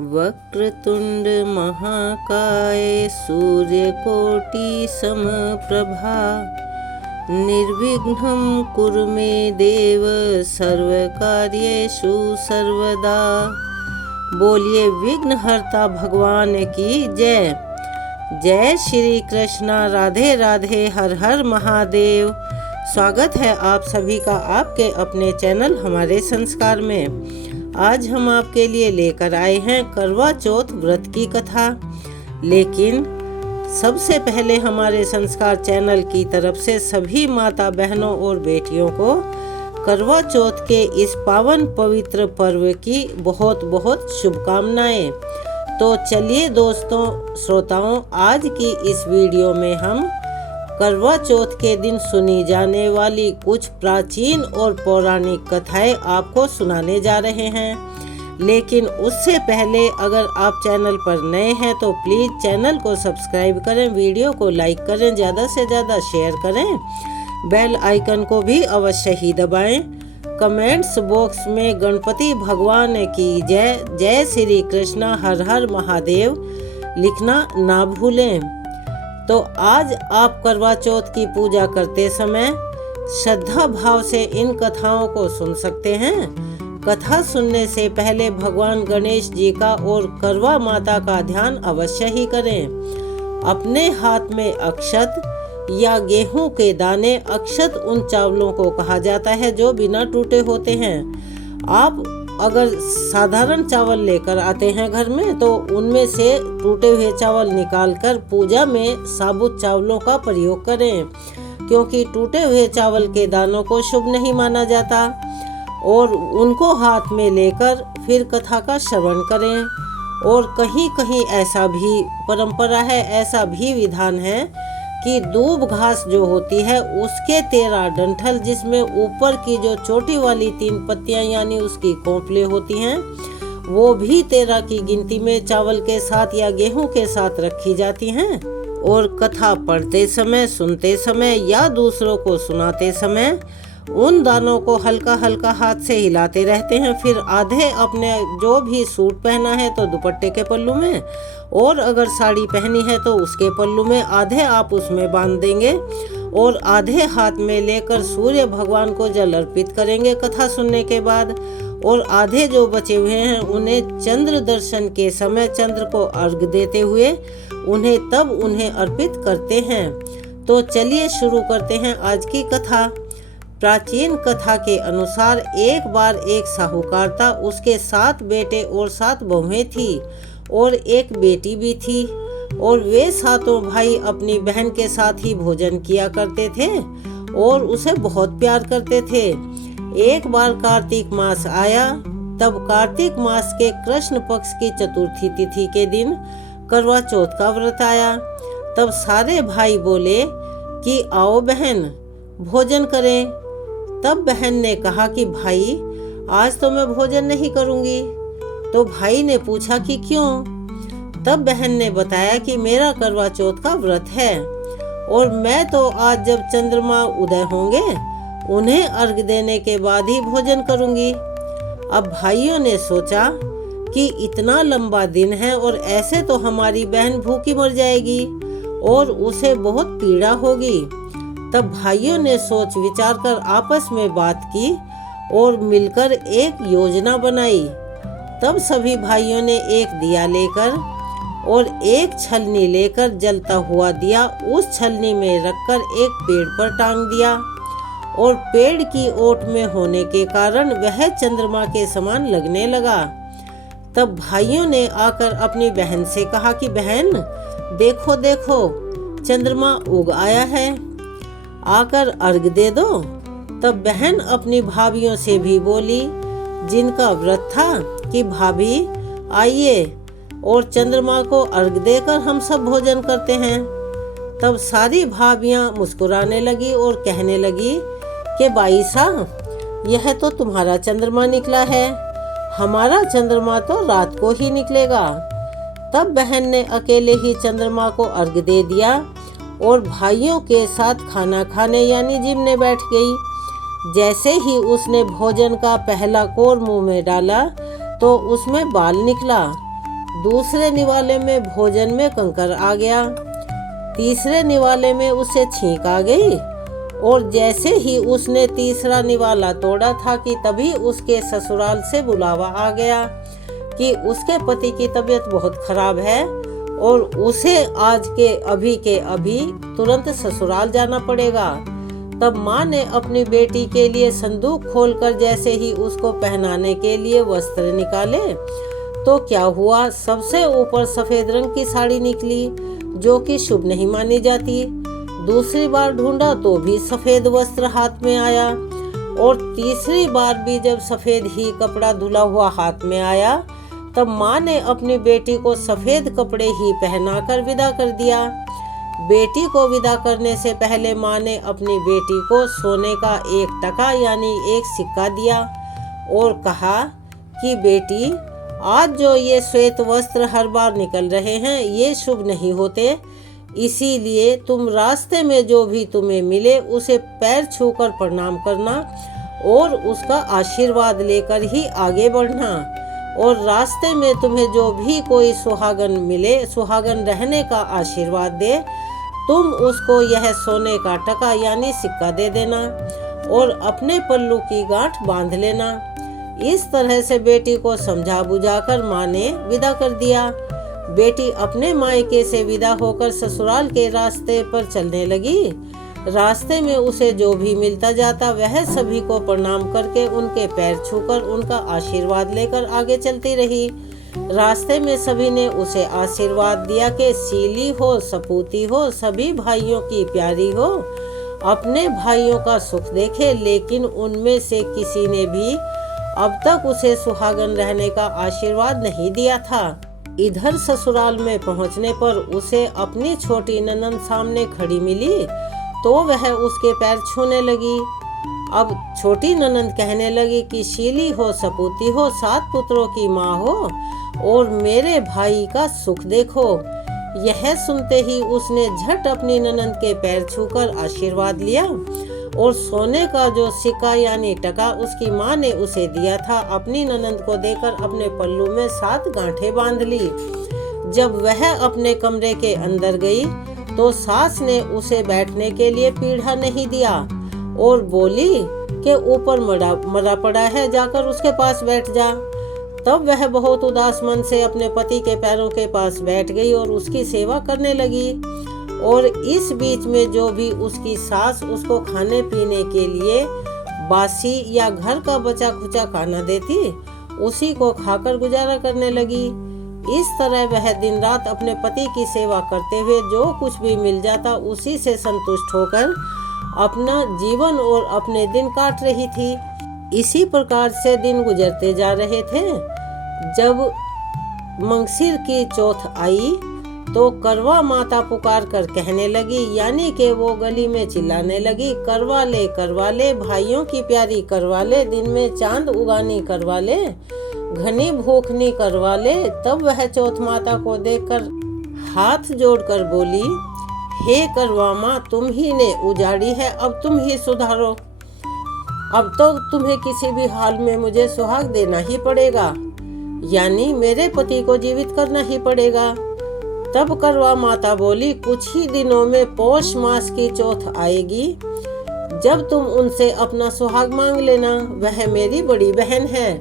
वक्रतुंड महाकाय सूर्यकोटि समप्रभा निर्विघ्नं कुरु मे देव सर्वकार्येषु सर्वदा। बोलिए विघ्नहर्ता भगवान की जय। जय श्री कृष्णा, राधे राधे, हर हर महादेव। स्वागत है आप सभी का आपके अपने चैनल हमारे संस्कार में। आज हम आपके लिए लेकर आए हैं करवा चौथ व्रत की कथा। लेकिन सबसे पहले हमारे संस्कार चैनल की तरफ से सभी माता बहनों और बेटियों को करवा चौथ के इस पावन पवित्र पर्व की बहुत बहुत शुभकामनाएं। तो चलिए दोस्तों श्रोताओं, आज की इस वीडियो में हम करवा चौथ के दिन सुनी जाने वाली कुछ प्राचीन और पौराणिक कथाएं आपको सुनाने जा रहे हैं। लेकिन उससे पहले अगर आप चैनल पर नए हैं तो प्लीज़ चैनल को सब्सक्राइब करें, वीडियो को लाइक करें, ज़्यादा से ज़्यादा शेयर करें, बेल आइकन को भी अवश्य ही दबाएं। कमेंट्स बॉक्स में गणपति भगवान की जय, जय श्री कृष्णा, हर हर महादेव लिखना ना भूलें। तो आज आप करवा चौथ की पूजा करते समय श्रद्धा भाव से इन कथाओं को सुन सकते हैं। कथा सुनने से पहले भगवान गणेश जी का और करवा माता का ध्यान अवश्य ही करें। अपने हाथ में अक्षत या गेहूं के दाने, अक्षत उन चावलों को कहा जाता है जो बिना टूटे होते हैं। आप अगर साधारण चावल लेकर आते हैं घर में तो उनमें से टूटे हुए चावल निकालकर पूजा में साबुत चावलों का प्रयोग करें, क्योंकि टूटे हुए चावल के दानों को शुभ नहीं माना जाता। और उनको हाथ में लेकर फिर कथा का श्रवण करें। और कहीं कहीं ऐसा भी परंपरा है, ऐसा भी विधान है कि दूब घास जो होती है उसके 13 डंठल, जिसमें ऊपर की जो छोटी वाली 3 पत्तियां यानी उसकी कोंपले होती हैं, वो भी 13 की गिनती में चावल के साथ या गेहूं के साथ रखी जाती हैं। और कथा पढ़ते समय, सुनते समय या दूसरों को सुनाते समय उन दानों को हल्का हल्का हाथ से हिलाते रहते हैं। फिर आधे अपने जो भी सूट पहना है तो दुपट्टे के पल्लू में, और अगर साड़ी पहनी है तो उसके पल्लू में आधे आप उसमें बांध देंगे और आधे हाथ में लेकर सूर्य भगवान को जल अर्पित करेंगे कथा सुनने के बाद। और आधे जो बचे हुए हैं उन्हें चंद्र दर्शन के समय चंद्र को अर्घ देते हुए उन्हें अर्पित करते हैं। तो चलिए शुरू करते हैं आज की कथा। प्राचीन कथा के अनुसार एक बार एक साहूकार था, उसके 7 बेटे और 7 बहुएं थी और एक बेटी भी थी। और वे 7 भाई अपनी बहन के साथ ही भोजन किया करते थे और उसे बहुत प्यार करते थे। एक बार कार्तिक मास आया, तब कार्तिक मास के कृष्ण पक्ष की चतुर्थी तिथि के दिन करवा चौथ का व्रत आया। तब सारे भाई बोले कि आओ बहन भोजन करें। तब बहन ने कहा कि भाई आज तो मैं भोजन नहीं करूंगी। तो भाई ने पूछा कि क्यों? तब बहन ने बताया कि मेरा करवा चौथ का व्रत है और मैं तो आज जब चंद्रमा उदय होंगे उन्हें अर्घ देने के बाद ही भोजन करूंगी। अब भाइयों ने सोचा कि इतना लंबा दिन है और ऐसे तो हमारी बहन भूखी मर जाएगी और उसे बहुत पीड़ा होगी। तब भाइयों ने सोच विचार कर आपस में बात की और मिलकर एक योजना बनाई। तब सभी भाइयों ने एक दिया लेकर और एक छलनी लेकर जलता हुआ दिया उस छलनी में रखकर एक पेड़ पर टांग दिया। और पेड़ की ओट में होने के कारण वह चंद्रमा के समान लगने लगा। तब भाइयों ने आकर अपनी बहन से कहा कि बहन देखो देखो चंद्रमा उग आया है, आकर अर्घ दे दो। तब बहन अपनी भाभियों से भी बोली जिनका व्रत था कि भाभी आइए और चंद्रमा को अर्घ देकर हम सब भोजन करते हैं। तब सारी भाभियां मुस्कुराने लगी और कहने लगी कि बाई साहब यह तो तुम्हारा चंद्रमा निकला है, हमारा चंद्रमा तो रात को ही निकलेगा। तब बहन ने अकेले ही चंद्रमा को अर्घ दे दिया और भाइयों के साथ खाना खाने यानी जिमने बैठ गई। जैसे ही उसने भोजन का पहला कोर मुंह में डाला तो उसमें बाल निकला दूसरे निवाले में भोजन में कंकर आ गया, तीसरे निवाले में उसे छींक आ गई और जैसे ही उसने तीसरा निवाला तोड़ा था कि तभी उसके ससुराल से बुलावा आ गया कि उसके पति की तबीयत बहुत खराब है और उसे आज के अभी तुरंत ससुराल जाना पड़ेगा। तब माँ ने अपनी बेटी के लिए संदूक खोलकर जैसे ही उसको पहनाने के लिए वस्त्र निकाले तो क्या हुआ, सबसे ऊपर सफेद रंग की साड़ी निकली जो कि शुभ नहीं मानी जाती। दूसरी बार ढूंढा तो भी सफेद वस्त्र हाथ में आया और तीसरी बार भी जब सफेद ही कपड़ा धुला हुआ हाथ में आया तब माँ ने अपनी बेटी को सफेद कपड़े ही पहनाकर विदा कर दिया। बेटी को विदा करने से पहले माँ ने अपनी बेटी को सोने का 1 टका यानी 1 सिक्का दिया और कहा कि बेटी, आज जो ये श्वेत वस्त्र हर बार निकल रहे हैं ये शुभ नहीं होते, इसीलिए तुम रास्ते में जो भी तुम्हें मिले उसे पैर छूकर प्रणाम करना और उसका आशीर्वाद लेकर ही आगे बढ़ना और रास्ते में तुम्हें जो भी कोई सुहागन मिले, सुहागन रहने का आशीर्वाद दे, तुम उसको यह सोने का टका यानी सिक्का दे देना और अपने पल्लू की गांठ बांध लेना। इस तरह से बेटी को समझा बुझाकर माँ ने विदा कर दिया। बेटी अपने मायके से विदा होकर ससुराल के रास्ते पर चलने लगी। रास्ते में उसे जो भी मिलता जाता वह सभी को प्रणाम करके उनके पैर छूकर उनका आशीर्वाद लेकर आगे चलती रही। रास्ते में सभी ने उसे आशीर्वाद दिया कि सीली हो, सपूती हो, सभी भाइयों की प्यारी हो, अपने भाइयों का सुख देखे, लेकिन उनमें से किसी ने भी अब तक उसे सुहागन रहने का आशीर्वाद नहीं दिया था। इधर ससुराल में पहुंचने पर उसे अपनी छोटी ननंद सामने खड़ी मिली तो वह उसके पैर छूने लगी। अब छोटी ननंद कहने लगी कि शीली हो, सपूती हो, 7 पुत्रों की माँ हो और मेरे भाई का सुख देखो। यह सुनते ही उसने झट अपनी ननंद के पैर छूकर आशीर्वाद लिया और सोने का जो सिक्का यानी टका उसकी माँ ने उसे दिया था अपनी ननंद को देकर अपने पल्लू में 7 गांठें बांध ली। जब वह अपने कमरे के अंदर गई तो सास ने उसे बैठने के लिए पीढ़ा नहीं दिया और बोली कि ऊपर मरा पड़ा है, जाकर उसके पास बैठ जा। तब वह बहुत उदास मन से अपने पति के पैरों के पास बैठ गई और उसकी सेवा करने लगी। और इस बीच में जो भी उसकी सास उसको खाने पीने के लिए बासी या घर का बचा खुचा खाना देती उसी को खाकर गुजारा करने लगी। इस तरह वह दिन रात अपने पति की सेवा करते हुए जो कुछ भी मिल जाता उसी से संतुष्ट होकर अपना जीवन और अपने दिन काट रही थी। इसी प्रकार से दिन गुजरते जा रहे थे। जब मंगसिर की चौथ आई तो करवा माता पुकार कर कहने लगी, यानी कि वो गली में चिल्लाने लगी, करवा ले भाइयों की प्यारी करवा ले, दिन में चांद उगानी करवा ले, घनी भूखनी करवा ले। तब वह चौथ माता को देखकर हाथ जोड़कर बोली, हे करवा माँ, तुम ही ने उजाड़ी है, अब तुम ही सुधारो। अब तो तुम्हें किसी भी हाल में मुझे सुहाग देना ही पड़ेगा, यानी मेरे पति को जीवित करना ही पड़ेगा। तब करवा माता बोली, कुछ ही दिनों में पौष मास की चौथ आएगी, जब तुम उनसे अपना सुहाग मांग लेना, वह मेरी बड़ी बहन है।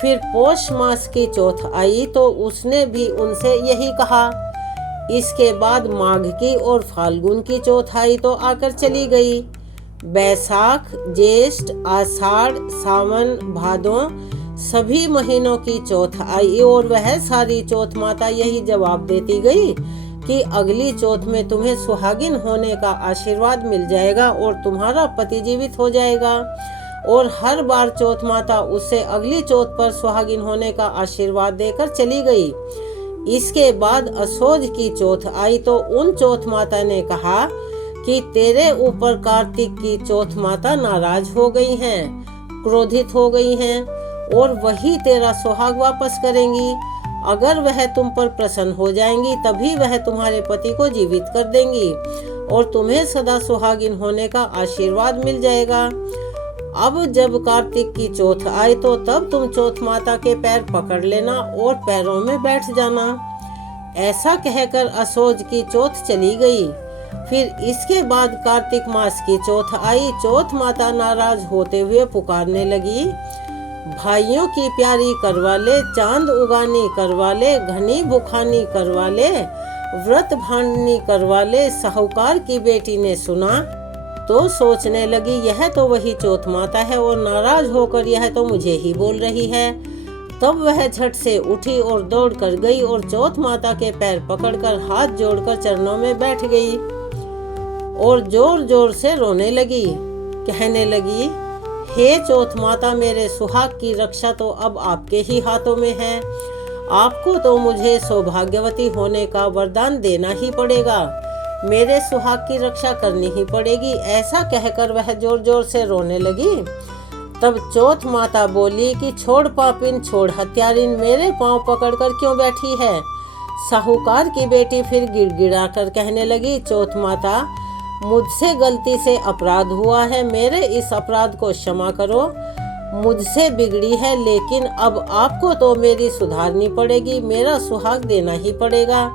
फिर पौष मास की चौथ आई तो उसने भी उनसे यही कहा। इसके बाद माघ की और फाल्गुन की चौथ आई तो आकर चली गई। बैसाख, ज्येष्ठ, आषाढ़, सावन, भादों सभी महीनों की चौथ आई और वह सारी चौथ माता यही जवाब देती गई कि अगली चौथ में तुम्हें सुहागिन होने का आशीर्वाद मिल जाएगा और तुम्हारा पति जीवित हो जाएगा। और हर बार चौथ माता उससे अगली चौथ पर सुहागिन होने का आशीर्वाद देकर चली गई। इसके बाद असोज की चौथ आई तो उन चौथ माता ने कहा कि तेरे ऊपर कार्तिक की चौथ माता नाराज हो गई हैं, क्रोधित हो गई हैं और वही तेरा सुहाग वापस करेंगी। अगर वह तुम पर प्रसन्न हो जाएंगी तभी वह तुम्हारे पति को जीवित कर देंगी और तुम्हें सदा सुहागिन होने का आशीर्वाद मिल जाएगा। अब जब कार्तिक की चौथ आए तो तब तुम चौथ माता के पैर पकड़ लेना और पैरों में बैठ जाना। ऐसा कहकर असोज की चौथ चली गई। फिर इसके बाद कार्तिक मास की चौथ आई। चौथ माता नाराज होते हुए पुकारने लगी, भाइयों की प्यारी करवा ले, चांद उगानी करवा ले, घनी बुखानी करवा ले, व्रत भांडनी करवा ले। साहूकार की बेटी ने सुना तो सोचने लगी, यह तो वही चौथ माता है और नाराज होकर यह तो मुझे ही बोल रही है। तब वह झट से उठी और दौड़ कर गई और चौथ माता के पैर पकड़कर हाथ जोड़कर चरणों में बैठ गई और जोर जोर से रोने लगी। कहने लगी, हे चौथ माता, मेरे सुहाग की रक्षा तो अब आपके ही हाथों में है। आपको तो मुझे सौभाग्यवती होने का वरदान देना ही पड़ेगा। मेरे सुहाग की रक्षा करनी ही पड़ेगी। ऐसा कहकर वह जोर जोर से रोने लगी। तब चौथ माता बोली कि छोड़ पापिन, छोड़ हत्यारिन, मेरे पांव पकड़कर क्यों बैठी है। साहूकार की बेटी फिर गिड़गिड़ा कर कहने लगी, चौथ माता, मुझसे गलती से अपराध हुआ है, मेरे इस अपराध को क्षमा करो। मुझसे बिगड़ी है, लेकिन अब आपको तो मेरी सुधारनी पड़ेगी, मेरा सुहाग देना ही पड़ेगा।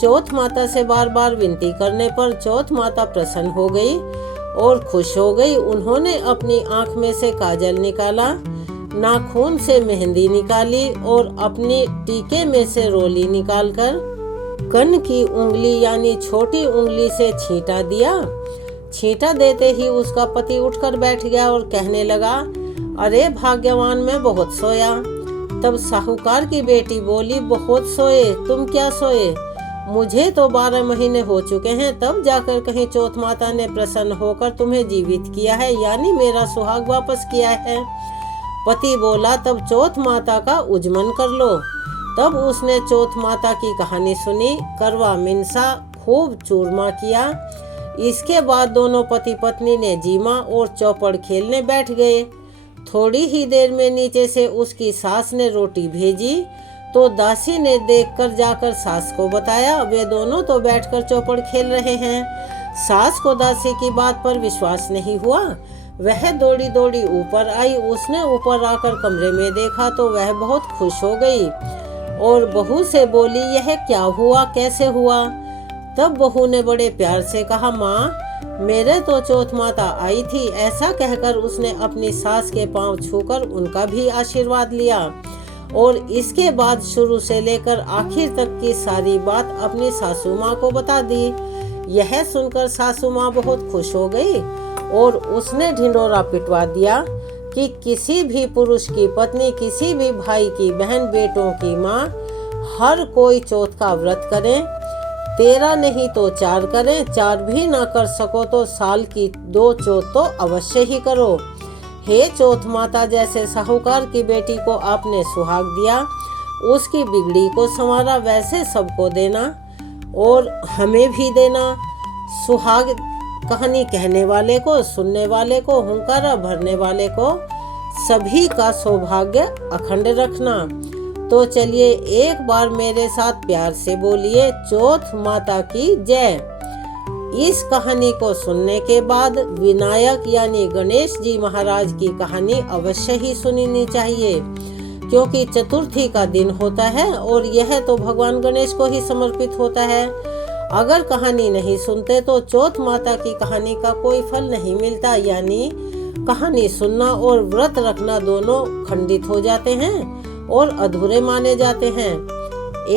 चौथ माता से बार बार विनती करने पर चौथ माता प्रसन्न हो गई और खुश हो गई। उन्होंने अपनी आंख में से काजल निकाला, नाखून से मेहंदी निकाली और अपनी टीके में से रोली निकालकर कन की उंगली यानी छोटी उंगली से छींटा दिया। छींटा देते ही उसका पति उठकर बैठ गया और कहने लगा, अरे भाग्यवान, मैं बहुत सोया। तब साहूकार की बेटी बोली, बहुत सोए, तुम क्या सोए? मुझे तो 12 महीने हो चुके हैं, तब जाकर कहीं चौथ माता ने प्रसन्न होकर तुम्हें जीवित किया है, यानी मेरा सुहाग वापस किया है। पति बोला, तब चौथ माता का उजमन कर लो। तब उसने चौथ माता की कहानी सुनी, करवा मिनसा खूब चूरमा किया। इसके बाद दोनों पति पत्नी ने जीमा और चौपड़ खेलने बैठ गए। थोड़ी ही देर में नीचे से उसकी सास ने रोटी भेजी तो दासी ने देखकर जाकर सास को बताया। वे दोनों तो बैठकर चौपड़ खेल रहे हैं। सास को दासी की बात पर विश्वास नहीं हुआ। वह दौड़ी दौड़ी ऊपर आई। उसने ऊपर आकर कमरे में देखा तो वह बहुत खुश हो गई और बहू से बोली, यह क्या हुआ, कैसे हुआ? तब बहू ने बड़े प्यार से कहा, माँ, मेरे तो चौथ माता आई थी। ऐसा कहकर उसने अपनी सास के पांव छूकर उनका भी आशीर्वाद लिया और इसके बाद शुरू से लेकर आखिर तक की सारी बात अपनी सासू माँ को बता दी। यह सुनकर सासू माँ बहुत खुश हो गई और उसने ढिंढोरा पिटवा दिया कि किसी भी पुरुष की पत्नी, किसी भी भाई की बहन, बेटों की माँ, हर कोई चौथ का व्रत करे। 13 नहीं तो 4 करें, 4 भी ना कर सको तो साल की 2 चौथ तो अवश्य ही करो। हे चौथ माता, जैसे साहूकार की बेटी को आपने सुहाग दिया, उसकी बिगड़ी को संवारा, वैसे सबको देना और हमें भी देना। सुहाग कहानी कहने वाले को, सुनने वाले को, हुंकारा भरने वाले को, सभी का सौभाग्य अखंड रखना। तो चलिए एक बार मेरे साथ प्यार से बोलिए, चौथ माता की जय। इस कहानी को सुनने के बाद विनायक यानी गणेश जी महाराज की कहानी अवश्य ही सुननी चाहिए, क्योंकि चतुर्थी का दिन होता है और यह तो भगवान गणेश को ही समर्पित होता है। अगर कहानी नहीं सुनते तो चौथ माता की कहानी का कोई फल नहीं मिलता, यानी कहानी सुनना और व्रत रखना दोनों खंडित हो जाते हैं और अधूरे माने जाते हैं।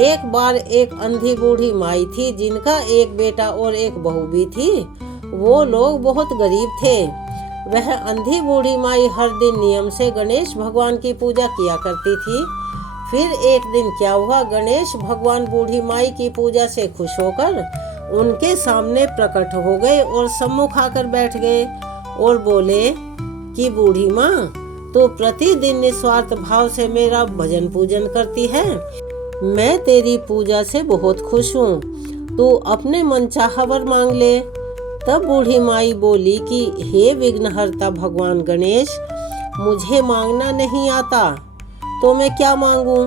एक बार एक अंधी बूढ़ी माई थी, जिनका एक बेटा और एक बहू भी थी। वो लोग बहुत गरीब थे। वह अंधी बूढ़ी माई हर दिन नियम से गणेश भगवान की पूजा किया करती थी। फिर एक दिन क्या हुआ, गणेश भगवान बूढ़ी माई की पूजा से खुश होकर उनके सामने प्रकट हो गए और सम्मुख आकर बैठ गए और बोले कि बूढ़ी माँ, तो प्रतिदिन निस्वार्थ भाव से मेरा भजन पूजन करती है। मैं तेरी पूजा से बहुत खुश हूँ, तू अपने मनचाहा वर मांग ले। तब बूढ़ी माई बोली कि हे विघ्नहर्ता भगवान गणेश, मुझे मांगना नहीं आता, तो मैं क्या मांगूं?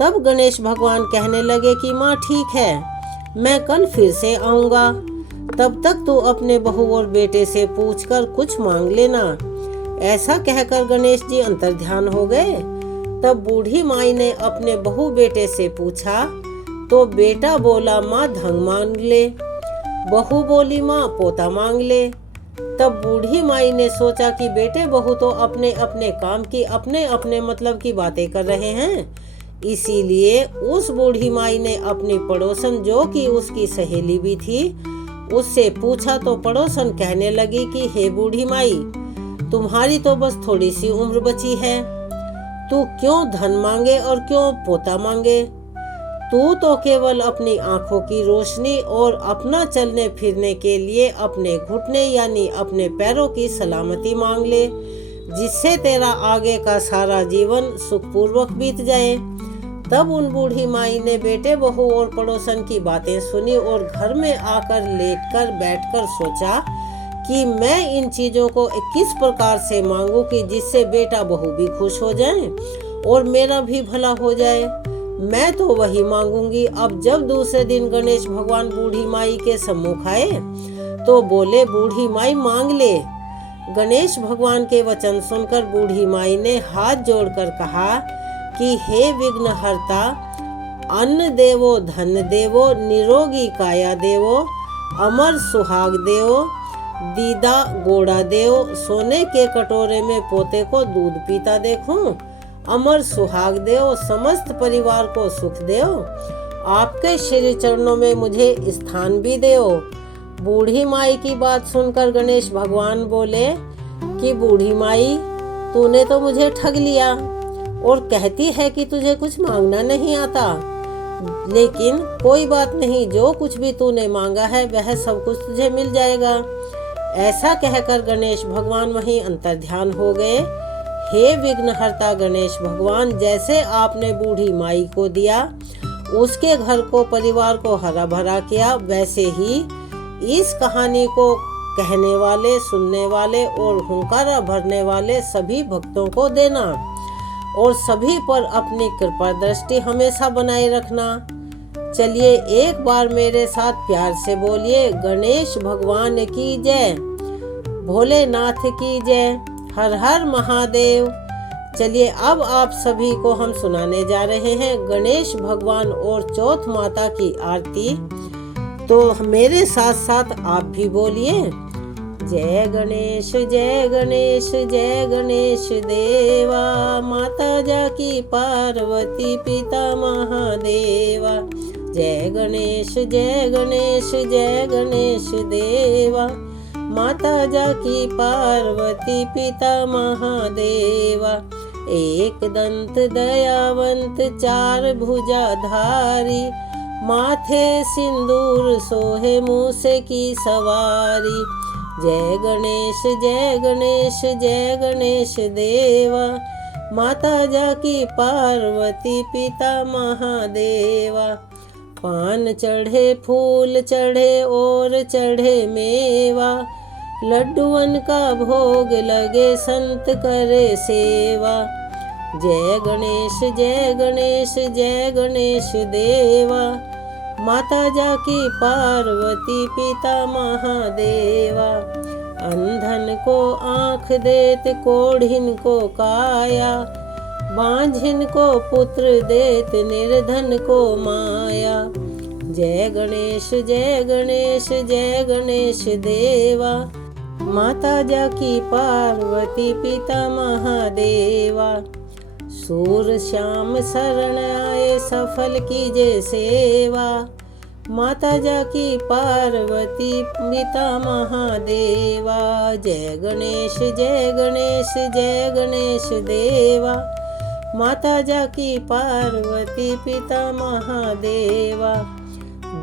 तब गणेश भगवान कहने लगे कि माँ ठीक है, मैं कल फिर से आऊँगा, तब तक तू अपने बहू और बेटे से पूछकर कुछ मांग लेना। ऐसा कहकर गणेश जी अंतर्ध्यान हो गए। तब बूढ़ी माई ने अपने बहू बेटे से पूछा तो बेटा बोला माँ धन मांग ले, बहू बोली माँ पोता मांग ले। तब बूढ़ी माई ने सोचा कि बेटे बहू तो अपने अपने काम की अपने अपने मतलब की बातें कर रहे हैं, इसीलिए उस बूढ़ी माई ने अपनी पड़ोसन जो कि उसकी सहेली भी थी उससे पूछा तो पड़ोसन कहने लगी कि हे बूढ़ी माई, तुम्हारी तो बस थोड़ी सी उम्र बची है, तू क्यों धन मांगे और क्यों पोता मांगे? तू तो केवल अपनी आंखों की रोशनी और अपना चलने फिरने के लिए अपने घुटने यानी अपने पैरों की सलामती मांग ले, जिससे तेरा आगे का सारा जीवन सुखपूर्वक बीत जाए। तब उन बूढ़ी माई ने बेटे बहू और पड़ोसन की बातें सुनी और घर में आकर लेटकर बैठकर सोचा कि मैं इन चीजों को किस प्रकार से मांगू कि जिससे बेटा बहू भी खुश हो जाएं और मेरा भी भला हो जाए। मैं तो वही मांगूंगी। अब जब दूसरे दिन गणेश भगवान बूढ़ी माई के सम्मुख आए तो बोले बूढ़ी माई मांग ले। गणेश भगवान के वचन सुनकर बूढ़ी माई ने हाथ जोड़कर कहा कि हे विघ्नहर्ता, अन्न देवो धन देवो, निरोगी काया देवो, अमर सुहाग देवो, दीदा गोड़ा देव, सोने के कटोरे में पोते को दूध पीता देखूं, अमर सुहाग देव, समस्त परिवार को सुख देव, आपके श्री चरणों में मुझे स्थान भी देव। बूढ़ी माई की बात सुनकर गणेश भगवान बोले कि बूढ़ी माई, तूने तो मुझे ठग लिया और कहती है कि तुझे कुछ मांगना नहीं आता, लेकिन कोई बात नहीं, जो कुछ भी तूने मांगा है वह सब कुछ तुझे मिल जाएगा। ऐसा कहकर गणेश भगवान वहीं अंतर्ध्यान हो गए। हे विघ्नहर्ता गणेश भगवान, जैसे आपने बूढ़ी माई को दिया, उसके घर को परिवार को हरा भरा किया, वैसे ही इस कहानी को कहने वाले, सुनने वाले और हुंकारा भरने वाले सभी भक्तों को देना और सभी पर अपनी कृपा दृष्टि हमेशा बनाए रखना। चलिए एक बार मेरे साथ प्यार से बोलिए, गणेश भगवान की जय, भोलेनाथ की जय, हर हर महादेव। चलिए अब आप सभी को हम सुनाने जा रहे हैं गणेश भगवान और चौथ माता की आरती, तो मेरे साथ साथ आप भी बोलिए। जय गणेश जय गणेश जय गणेश देवा, माता जाकी पार्वती पिता महादेवा। जय गणेश जय गणेश जय गणेश देवा, माता जाकी पार्वती पिता महादेवा। एक दंत दयावंत चार भुजाधारी, माथे सिंदूर सोहे मूसे की सवारी। जय गणेश जय गणेश जय गणेश देवा, माता जाकी पार्वती पिता महादेवा। पान चढ़े फूल चढ़े और चढ़े मेवा, लड्डुअन का भोग लगे संत करे सेवा। जय गणेश जय गणेश जय गणेश देवा, माता जाकी पार्वती पिता महादेवा। अंधन को आँख देत कोढ़िन को काया, बांझिन को पुत्र देत निर्धन को माया। जय गणेश जय गणेश जय गणेश देवा, माता जाकी पार्वती पिता महादेवा। सूर श्याम शरण आए सफल कीजे सेवा, माता जाकी पार्वती पिता महादेवा। जय गणेश जय गणेश जय गणेश देवा, माता जाकी पार्वती पिता महादेवा।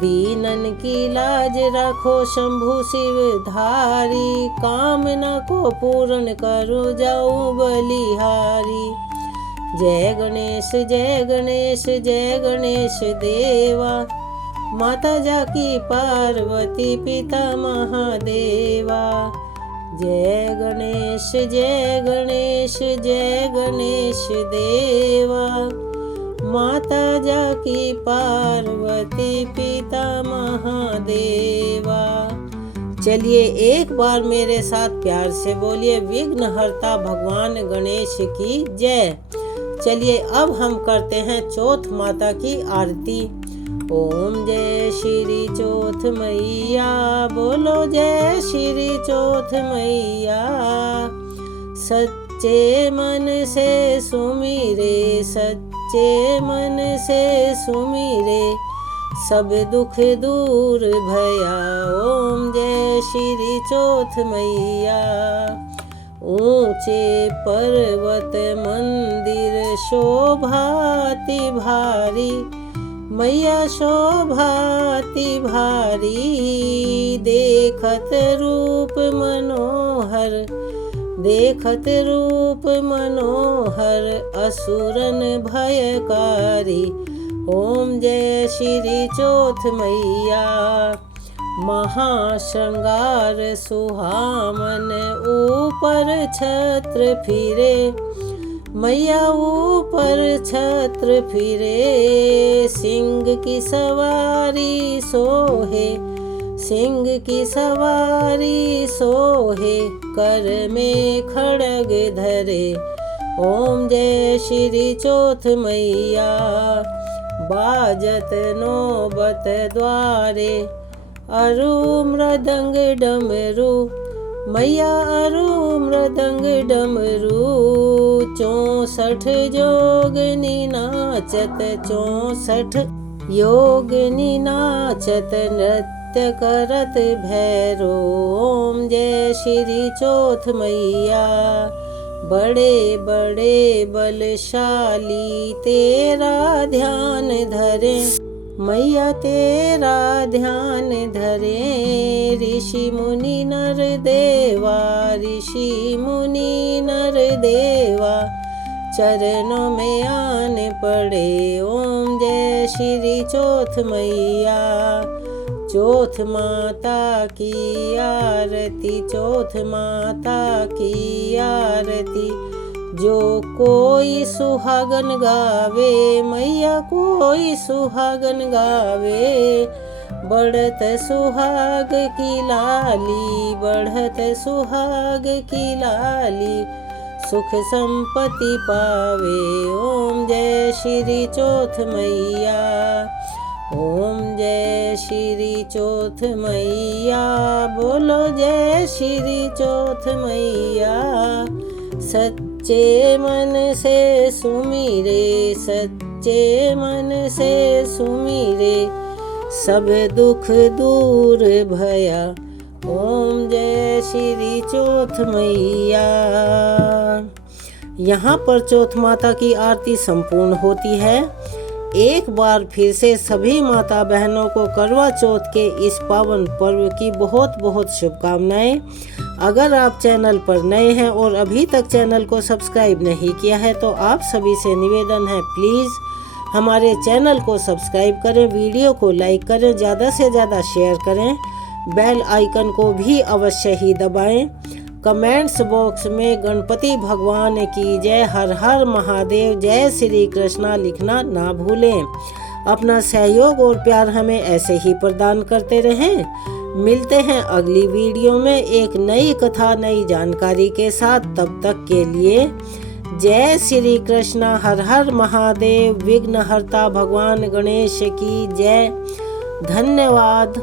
दीनन की लाज रखो शंभु शिव धारी, कामना को पूर्ण करो जाऊं बलिहारी। जय गणेश जय गणेश जय गणेश देवा, माता जाकी पार्वती पिता महादेवा। जय गणेश जय गणेश जय गणेश देवा, माता जाकी पार्वती पिता महादेवा। चलिए एक बार मेरे साथ प्यार से बोलिए विघ्नहर्ता भगवान गणेश की जय। चलिए अब हम करते हैं चौथ माता की आरती। ओम जय श्री चौथ मैया, बोलो जय श्री चौथ मैया। सच्चे मन से सुमिरे, सच्चे मन से सुमिरे, सब दुख दूर भया। ओम जय श्री चौथ मैया। ऊंचे पर्वत मंदिर शोभाति भारी, मैया शोभाति भारी। देखत रूप मनोहर, देखत रूप मनोहर, असुरन भयकारी। ओम जय श्री चौथ मैया। महाश्रृंगार सुहामन ऊपर छत्र फिरे, मैया ऊपर छत्र फिरे। सिंह की सवारी सोहे, सिंह की सवारी सोहे, कर में खड़ग धरे। ओम जय श्री चौथ मैया। बाजत नौबत द्वारे, अरु मृदंग डमरू, मैया अरु मृदंग डमरू। 64 योगिनी नाचत, 64 योगिनी नाचत, नृत्य करत भैरो। ओम जय श्री चौथ मैया। बड़े बड़े बलशाली तेरा ध्यान धरे, मैया तेरा ध्यान धरे। ऋषि मुनि नर देवा, ऋषि मुनि नर देवा, चरणों में आन पड़े। ओम जय श्री चौथ मैया। चौथ माता की आरती, चौथ माता की आरती। जो कोई सुहागन गावे, मैया कोई सुहागन गावे। बढ़त सुहाग की लाली, बढ़त सुहाग की लाली, सुख संपत्ति पावे। ओम जय श्री चौथ मैया। ओम जय श्री चौथ मैया, बोलो जय श्री चौथ मैया। सच्चे मन से सुमिरे, सच्चे मन से सुमिरे, सब दुख दूर भया। ओम जय श्री चौथ मैया। यहाँ पर चौथ माता की आरती संपूर्ण होती है। एक बार फिर से सभी माता बहनों को करवा चौथ के इस पावन पर्व की बहुत बहुत शुभकामनाएं। अगर आप चैनल पर नए हैं और अभी तक चैनल को सब्सक्राइब नहीं किया है तो आप सभी से निवेदन है, प्लीज़ हमारे चैनल को सब्सक्राइब करें, वीडियो को लाइक करें, ज़्यादा से ज़्यादा शेयर करें, बेल आइकन को भी अवश्य ही दबाएं। कमेंट्स बॉक्स में गणपति भगवान की जय, हर हर महादेव, जय श्री कृष्णा लिखना ना भूलें। अपना सहयोग और प्यार हमें ऐसे ही प्रदान करते रहें। मिलते हैं अगली वीडियो में एक नई कथा, नई जानकारी के साथ। तब तक के लिए जय श्री कृष्णा, हर हर महादेव, विघ्नहर्ता भगवान गणेश की जय। धन्यवाद।